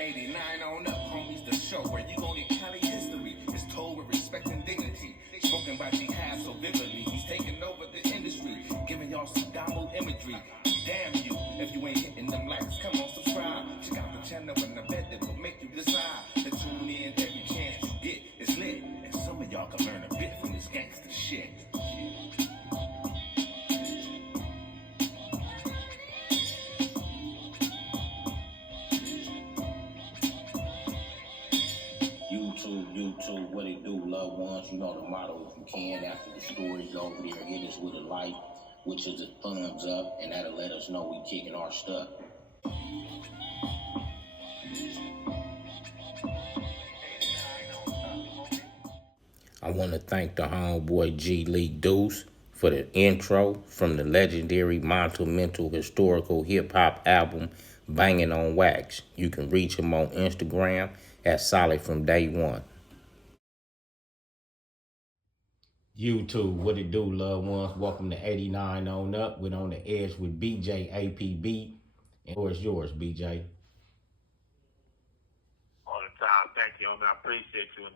89 on up, homies, the show where you gon' get Cali history. It's told with respect and dignity. Spoken by jihad so vividly. He's taking over the industry, giving y'all some download imagery. Damn you, if you ain't hitting them likes, come on, subscribe. Check out the channel and I bet it will make you decide to tune in every chance you get. It's lit, and some of y'all can learn a bit from this gangster shit. YouTube, what it do, loved ones? You know the motto, if you can, after the story, go over there, hit us with a like, which is a thumbs up, and that'll let us know we kicking our stuff. I want to thank the homeboy G. Lee Deuce for the intro from the legendary Mental historical hip-hop album, Banging on Wax. You can reach him on Instagram at Solid From Day One. YouTube, what it do, loved ones? Welcome to 89 on up. We're on the edge with BJ APB. And where's yours, BJ? All the time. Thank you, homie. I appreciate you, and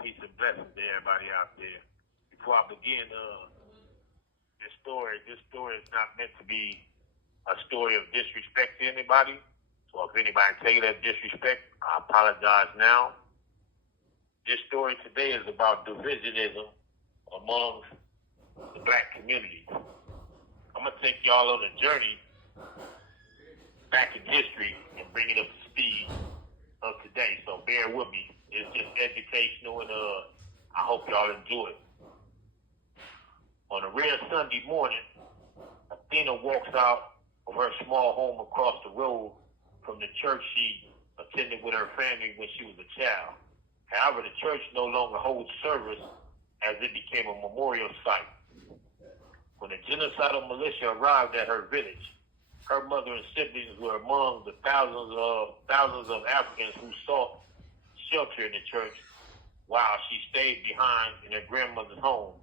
peace and blessings to everybody out there. Before I begin this story is not meant to be a story of disrespect to anybody. So if anybody take it as disrespect, I apologize now. This story today is about divisionism among the black community. I'm going to take y'all on a journey back in history and bring it up to speed of today. So bear with me. It's just educational, and I hope y'all enjoy it. On a rare Sunday morning, Athena walks out of her small home across the road from the church she attended with her family when she was a child. However, the church no longer holds service as it became a memorial site. When the genocidal militia arrived at her village, her mother and siblings were among the thousands of Africans who sought shelter in the church while she stayed behind in her grandmother's home.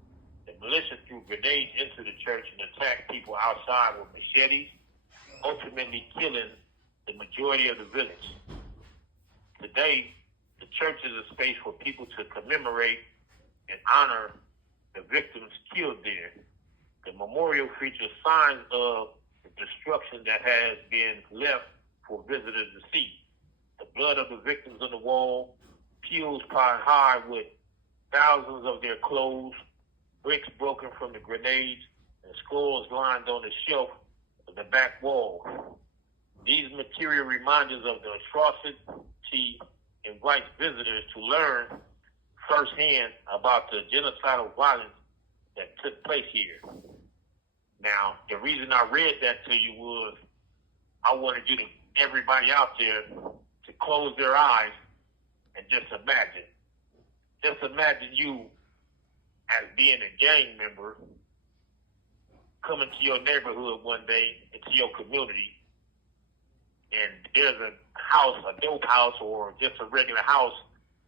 The militia threw grenades into the church and attacked people outside with machetes, ultimately killing the majority of the village. Today, the church is a space for people to commemorate and honor the victims killed there. The memorial features signs of the destruction that has been left for visitors to see. The blood of the victims on the wall, pews piled high with thousands of their clothes, bricks broken from the grenades, and skulls lined on the shelf of the back wall. These material reminders of the atrocity invites visitors to learn firsthand about the genocidal violence that took place here. Now, the reason I read that to you was I wanted you to, everybody out there, to close their eyes and just imagine. Just imagine you as being a gang member coming to your neighborhood one day, into your community, and there's a house, a dope house, or just a regular house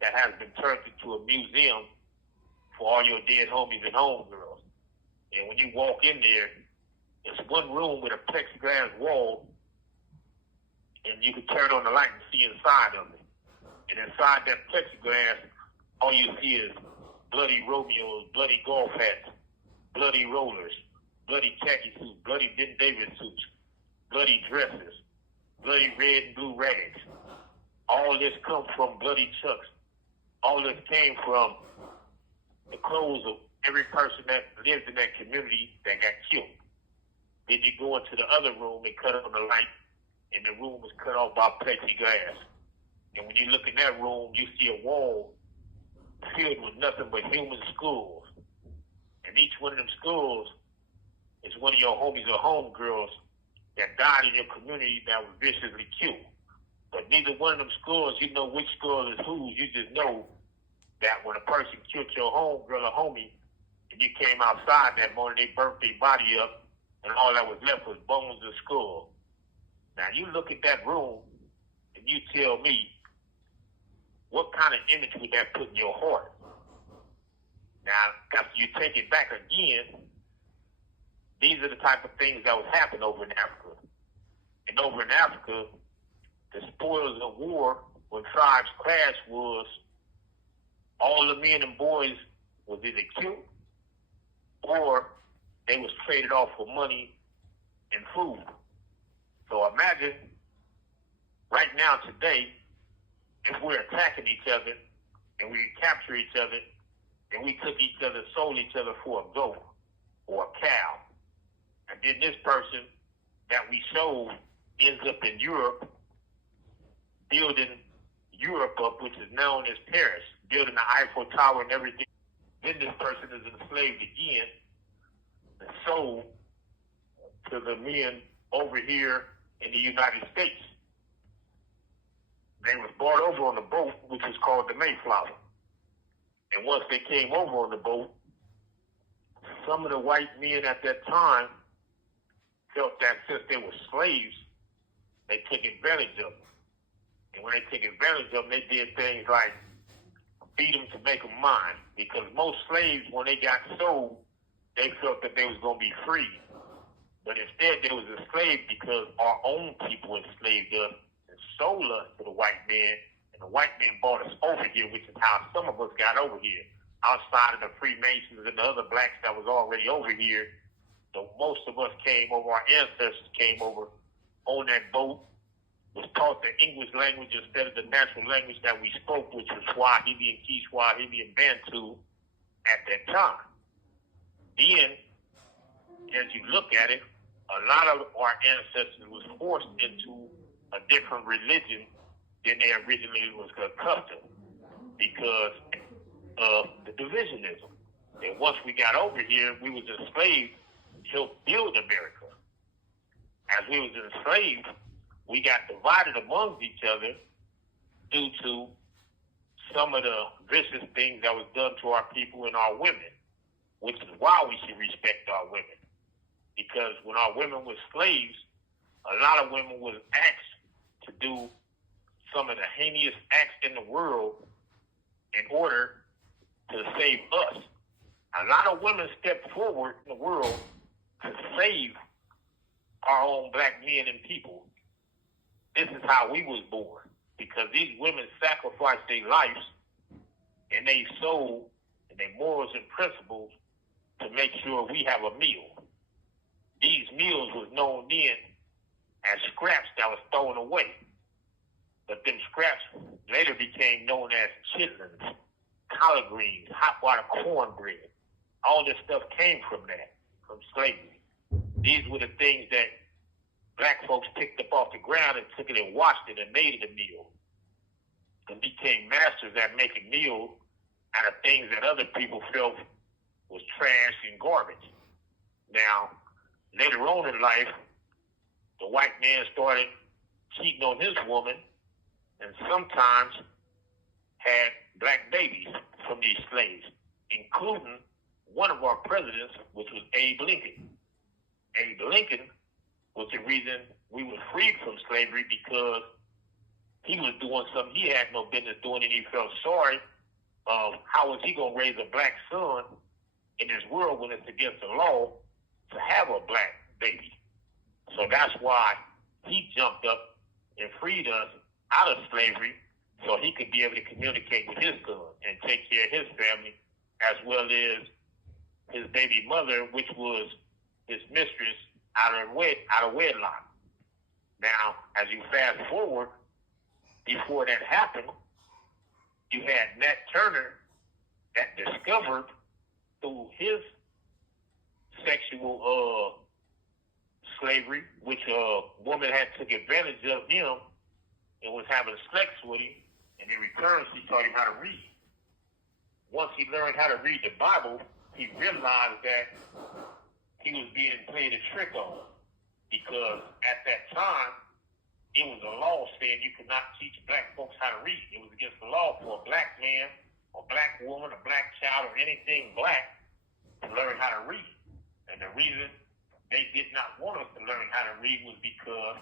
that has been turned into a museum for all your dead homies and homegirls. And when you walk in there, it's one room with a plexiglass wall, and you can turn on the light and see inside of it. And inside that plexiglass, all you see is bloody Romeos, bloody golf hats, bloody rollers, bloody khaki suits, bloody Dick Davis suits, bloody dresses, bloody red and blue rags. All this comes from bloody chucks. All this came from the clothes of every person that lived in that community that got killed. Then you go into the other room and cut on the light, and the room was cut off by plexiglass. And when you look in that room, you see a wall filled with nothing but human skulls. And each one of them skulls is one of your homies or homegirls that died in your community that was viciously killed. But neither one of them skulls, you know which skull is whose. You just know that when a person killed your homegirl or homie, and you came outside that morning, they burnt their body up, and all that was left was bones and skull. Now you look at that room, and you tell me, what kind of image would that put in your heart? Now, after you take it back again, these are the type of things that would happen over in Africa. And over in Africa, the spoils of war when tribes clashed was all the men and boys was either killed or they was traded off for money and food. So imagine right now today, if we're attacking each other and we capture each other and we took each other, sold each other for a goat or a cow, and then this person that we sold ends up in Europe building Europe up, which is known as Paris, building the Eiffel Tower and everything. Then this person is enslaved again and sold to the men over here in the United States. They was brought over on the boat, which is called the Mayflower. And once they came over on the boat, some of the white men at that time felt that since they were slaves, they took advantage of them. And when they took advantage of them, they did things like beat them to make them mine. Because most slaves, when they got sold, they felt that they was going to be free. But instead, they was enslaved because our own people enslaved us and sold us to the white man. And the white man brought us over here, which is how some of us got over here. Outside of the Freemasons and the other blacks that was already over here. So most of us came over, our ancestors came over on that boat, was taught the English language instead of the natural language that we spoke, which was Swahili and Kiswahili and Bantu at that time. Then, as you look at it, a lot of our ancestors was forced into a different religion than they originally was accustomed because of the divisionism. And once we got over here, we was enslaved to help build America. As we was enslaved, we got divided amongst each other due to some of the vicious things that was done to our people and our women, which is why we should respect our women. Because when our women were slaves, a lot of women was asked to do some of the heinous acts in the world in order to save us. A lot of women stepped forward in the world to save our own black men and people. This is how we was born, because these women sacrificed their lives and they soul and their morals and principles to make sure we have a meal. These meals was known then as scraps that was thrown away. But them scraps later became known as chitlins, collard greens, hot water cornbread. All this stuff came from that, from slavery. These were the things that black folks picked up off the ground and took it and washed it and made it a meal. And became masters at making meals out of things that other people felt was trash and garbage. Now, later on in life, the white man started cheating on his woman and sometimes had black babies from these slaves, including one of our presidents, which was Abe Lincoln. Abe Lincoln was the reason we were freed from slavery because he was doing something he had no business doing, and he felt sorry of how was he going to raise a black son in this world when it's against the law to have a black baby. So that's why he jumped up and freed us out of slavery so he could be able to communicate with his son and take care of his family, as well as his baby mother, which was his mistress out of wedlock. Now, as you fast forward, before that happened, you had Nat Turner that discovered through his sexual slavery, which a woman had took advantage of him and was having sex with him, and in return she taught him how to read. Once he learned how to read the Bible, he realized that he was being played a trick on, because at that time it was a law saying you could not teach black folks how to read. It was against the law for a black man, a black woman, a black child, or anything black to learn how to read. And the reason they did not want us to learn how to read was because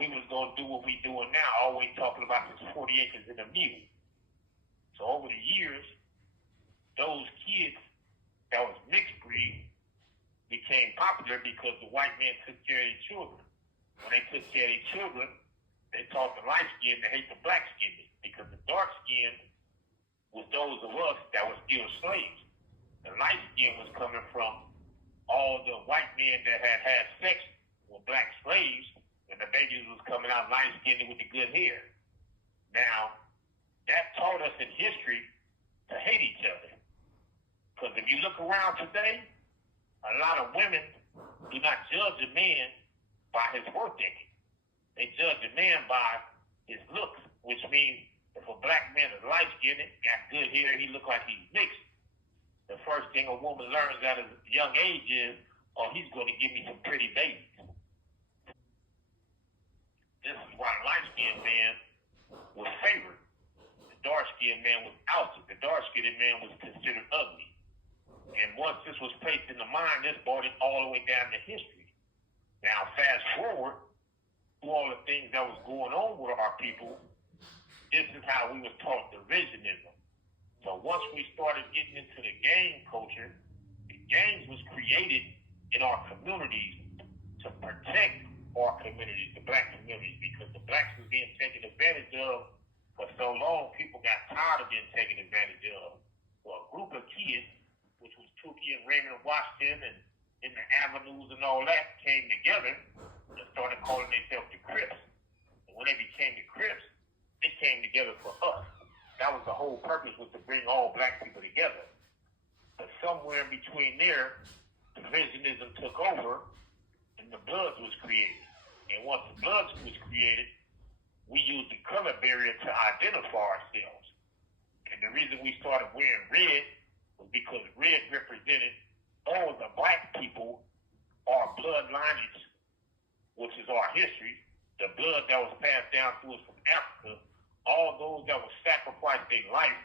we was going to do what we doing now, always talking about this 40 acres and a mule. So over the years, those kids that was mixed breed became popular because the white men took care of their children. When they took care of their children, they taught the light skin to hate the black skin because the dark skin was those of us that were still slaves. The light skin was coming from all the white men that had had sex with black slaves, and the babies was coming out light skinned with the good hair. Now, that taught us in history to hate each other. Because if you look around today, a lot of women do not judge a man by his work ethic. They judge a man by his looks, which means if a black man is light skinned, got good hair, he look like he's mixed. The first thing a woman learns at a young age is, oh, he's going to give me some pretty babies. This is why the light skinned man was favored. The dark skinned man was ousted. The dark skinned man was considered ugly. And once this was placed in the mind, this brought it all the way down to history. Now, fast forward through all the things that was going on with our people, this is how we was taught divisionism. So once we started getting into the gang culture, the gangs was created in our communities to protect our communities, the black communities, because the blacks was being taken advantage of for so long, people got tired of being taken advantage of. So a group of kids, which was Tukey and Raymond Washington and in the avenues and all that, came together and started calling themselves the Crips. And when they became the Crips, they came together for us. That was the whole purpose, was to bring all black people together. But somewhere in between there, divisionism took over and the Bloodz was created. And once the Bloodz was created, we used the color barrier to identify ourselves. And the reason we started wearing red was because red represented all the black people, our blood lineage, which is our history, the blood that was passed down to us from Africa, all those that would sacrifice their life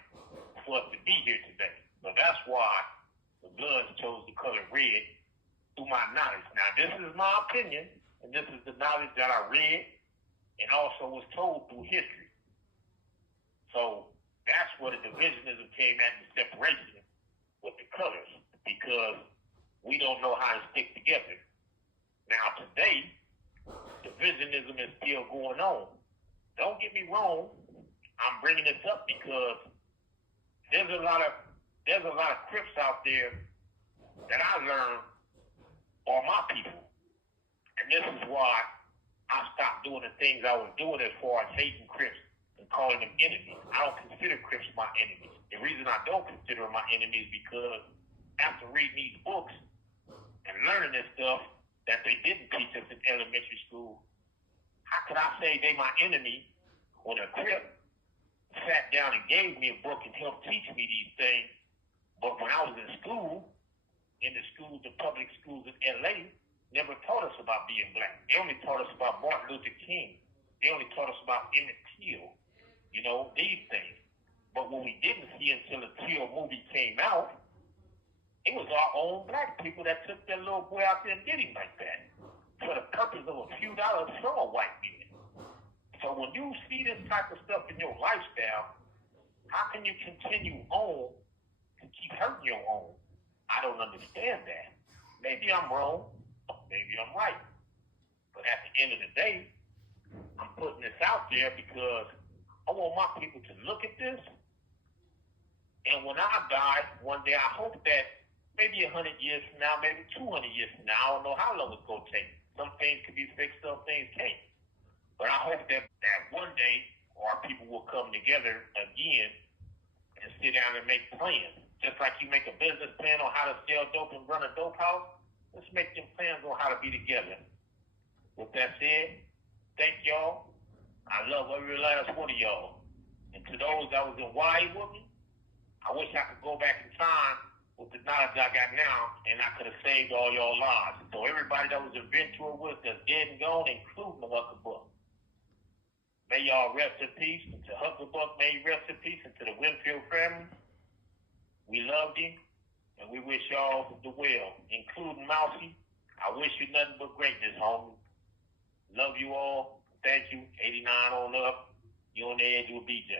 for us to be here today. So that's why the Bloodz chose the color red through my knowledge. Now, this is my opinion, and this is the knowledge that I read and also was told through history. So that's where the divisionism came at, the separation with the colors, because we don't know how to stick together. Now, today, divisionism is still going on. Don't get me wrong, I'm bringing this up because there's a lot of Crips out there that I learned are my people. And this is why I stopped doing the things I was doing as far as hating Crips and calling them enemies. I don't consider Crips my enemies. The reason I don't consider them my enemies is because after reading these books and learning this stuff that they didn't teach us in elementary school, how could I say they my enemy when a Crip sat down and gave me a book and helped teach me these things? But when I was in school, the public schools in LA, never taught us about being black. They only taught us about Martin Luther King. They only taught us about Emmett Till, these things. But what we didn't see until the Till movie came out, it was our own black people that took that little boy out there and did him like that for the purpose of a few dollars from a white man. So when you see this type of stuff in your lifestyle, how can you continue on to keep hurting your own? I don't understand that. Maybe I'm wrong. Maybe I'm right. But at the end of the day, I'm putting this out there because I want my people to look at this. And when I die, one day I hope that maybe 100 years from now, maybe 200 years from now, I don't know how long it's going to take. Some things can be fixed, some things can't. But I hope that one day our people will come together again and sit down and make plans. Just like you make a business plan on how to sell dope and run a dope house, let's make them plans on how to be together. With that said, thank y'all. I love every last one of y'all. And to those that was in Hawaii with me, I wish I could go back in time with the knowledge I got now, and I could have saved all y'all lives. So everybody that was in Ventura with us that's dead and gone, including the Hucklebuck. May y'all rest in peace. And to Hucklebuck, may you rest in peace. And to the Winfield family, we loved him, and we wish y'all the well, including Mousy. I wish you nothing but greatness, homie. Love you all. Thank you. 89 on up. You on the edge with BJ.